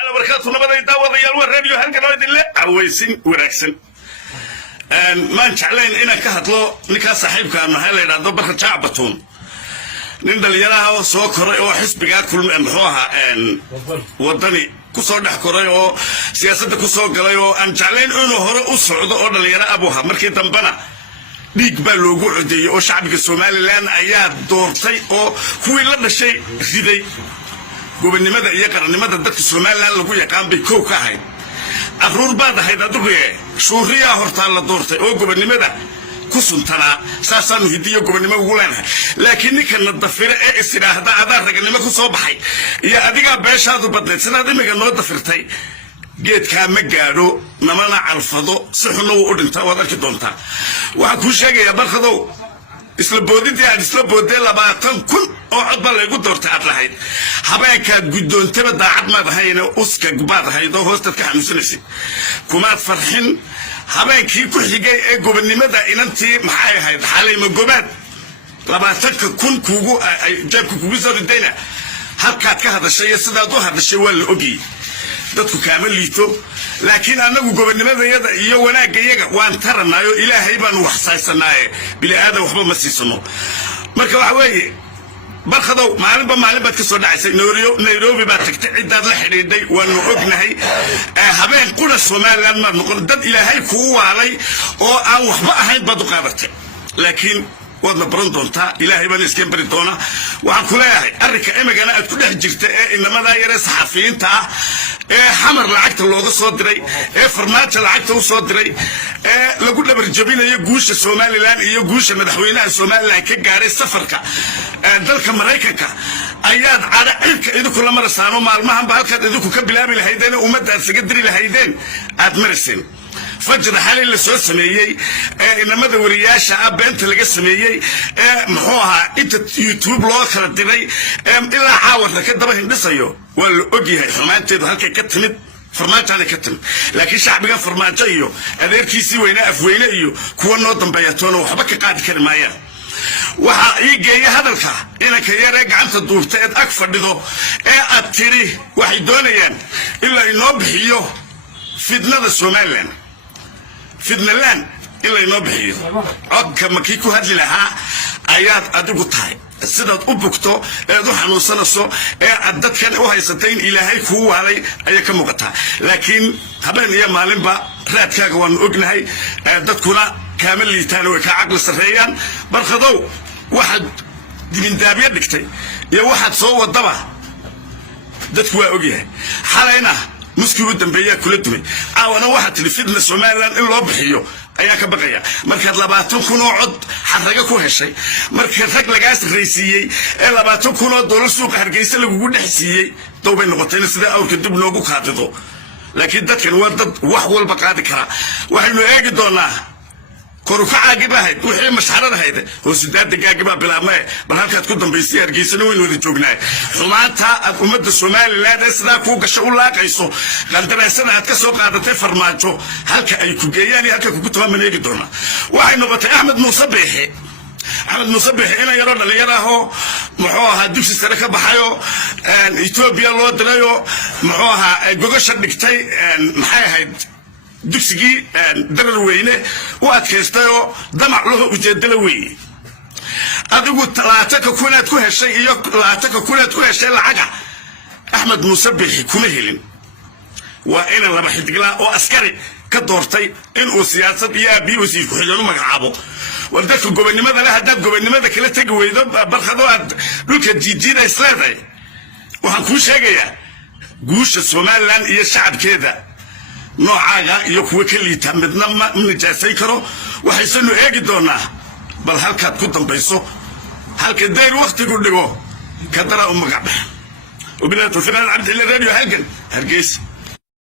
على بركاته نبدا يدور ريال والراديو هلكن oo idin le aweysin wanaagsan maan jeclayn inaan ka hadlo ninka saaxiibka aan nahay la yiraahdo barka jacbatoon nin dhalinyaraha oo soo koray oo xisbiga kulmay muxuu ahaa wadani ku soo dhex koray oo siyaasadda ku soo galay oo aan jeclayn inuu hore u socdo oo dhalinyaro abuha markii dambana dhiig baa loogu codeeyay oo shacbiga Soomaaliland ayaa doortay oo kuwii la dhashay riday gobonimada iyo qarannimada dadka Soomaaliland lagu yaqaan bay koow ka ahayd afruur baad ahayd adugu shuuriya horta la doortay oo gobonimada ku suntana saasan hidiyo gobonimo ugu leenahay laakiin ninka dafire ee isiraahda adaa raganimo ku soo baxay iyo adiga beeshaadu badneed sanaad imiga noo dafirtay geedka ma gaadho namana calfado si xun u dhinta wada arki doonta waxa ku sheegaya barkadow isla boodintii aan isla boodee 20,000 oo cod baa lagu doortay aad lahayd habeenkaad gudoontaba daacad ma ahayna uska gubaad ahayd oo hoosta ka xanuunsanaysid kumaad farxin habeenkii ku xigay ee gobonimada inantii maxay ahayd xalayma gobaad 20,000 kuugu jeebku kugu soo ridayna halkaad ka hadashay sidaad u hadashay waa la ogiyay dadku kaama liito laakiin anagu gobonnimadayada iyo wanaagayaga waan taranayo ilaahay baan wax saaysanaaye bili aadam waxba ma siisano marka waxa weeye barkadow maalinba baad ka soo dhacaysay Nairobi baad tagtay cidaad la xidhiidhay waan ognahay habeen qura Soomaaliland ma noqon dad ilaahay ku waalay oo aan waxba ahayn baad u qaadatay laakiin wadna baran doonta ilaahay baan iska bari doona waxaan ku leeyahay arrinka imagana aad ku dhex jirta ee inamada yar ee saxafiyiinta ah ee xamar lacagta looga soo diray ee farmaajo lacagta u soo diray ee lagu dhabar jabinayo guusha Soomaaliland iyo guusha madaxweynaha Soomaaliland ka gaaray safarka dalka Mareykanka ayaad cad cirka idinku la marasaano maalmahan ba halkaad idinku ka bilaabi lahaydeen ummadda isaga diri lahaydeen aad maraysan فجر حالي اللي سوى سميي إنما ورياشة بنت اللي سميي محوها أنت يوتيوب لو كلا تري إلا عاود لك ده بهندسيو والأجيه فرمانت هالك كتمت فرمانت أنا كتم لكن شعب جا فرمانت أيو أدير كيسي وينا أفوينا أيو كون نوتن بياتونه وحبك قاعد كلمايا ويجي هذا الكا إنك كيرجع عن تدورتات أكثر ده أتري واحد دوليان إلا ينبهيو في دنا السوماليين فيدنالان إلا ينبهي عقك مكيكو هادلي لها آيات أدوكو تاي السيدات أبوكتو دو حنوصنصو عدد كان اوهي ستين إلهي كوهو علي أيكا مغتا لكن هبين يا مالين با رات كاقوان أقنهي دادكونا كامل لي تانوي كعقل سريان برخضو واحد دي من دابير دكتي يا واحد صوة الضبع دادكوا أقيه حالينا مسكي ودن بيا كل دمي أنا واحد اللي في Soomaaliland إلا بحيو أياك بقية مركز 20,000 عد حرقة كوه الشيء مركز رجل جالس رئيسية 20,000 دولار سوق حرقيس اللي بيقول حسية طبعا نقطتين سدا أو كدب نوجو كاتدو لكن ده كان ولد وحول بقعد كرا وحنا يجي دونا كروكا عجبه هيد وحين مش حرر هيد هو سداد دقاقبه بلا ما بنالك تكون بيستي أرجيسنا وين ودي جوجنا حماتها أمد الصومال لا دسنا كوك شغل لا قيسو قال سنة هتكسوق هذا تفرماجو هلك أي كوجياني هلك كوكتوا من يجي دونا وحين بت أحمد مصبح هنا يرون اللي يراه محوها دوس السركة بحيو إثيوبيا لو دريو محوها جوجش النكتي محي هيد dugsigii darar weyne u adkaystayo damac loo ujeedada weey adigu 30 kunaad ku heshay iyo 30 kunaad ku heshay lacaga Ahmed Musabix kuma helin waa in la baxdigla oo askari ka doortay in uu siyaasad iyo BOC ku xidhan magacaabo wadadka gobonimada la hadda gobonimada kala tagi weydo barkhado aad dhulka jiijida islaaday waxaan ku sheegayaa guusha Soomaaliland iyo shacabkeeda noocaga iyo kuwa kaliita midna ma nijaasay karo waxaysan eegi doonaa bal halkaad ku dambayso halka deer waqtigu dhigo ka dara magac وبلاد الفنان عبد الله راديو هلكن هرجيس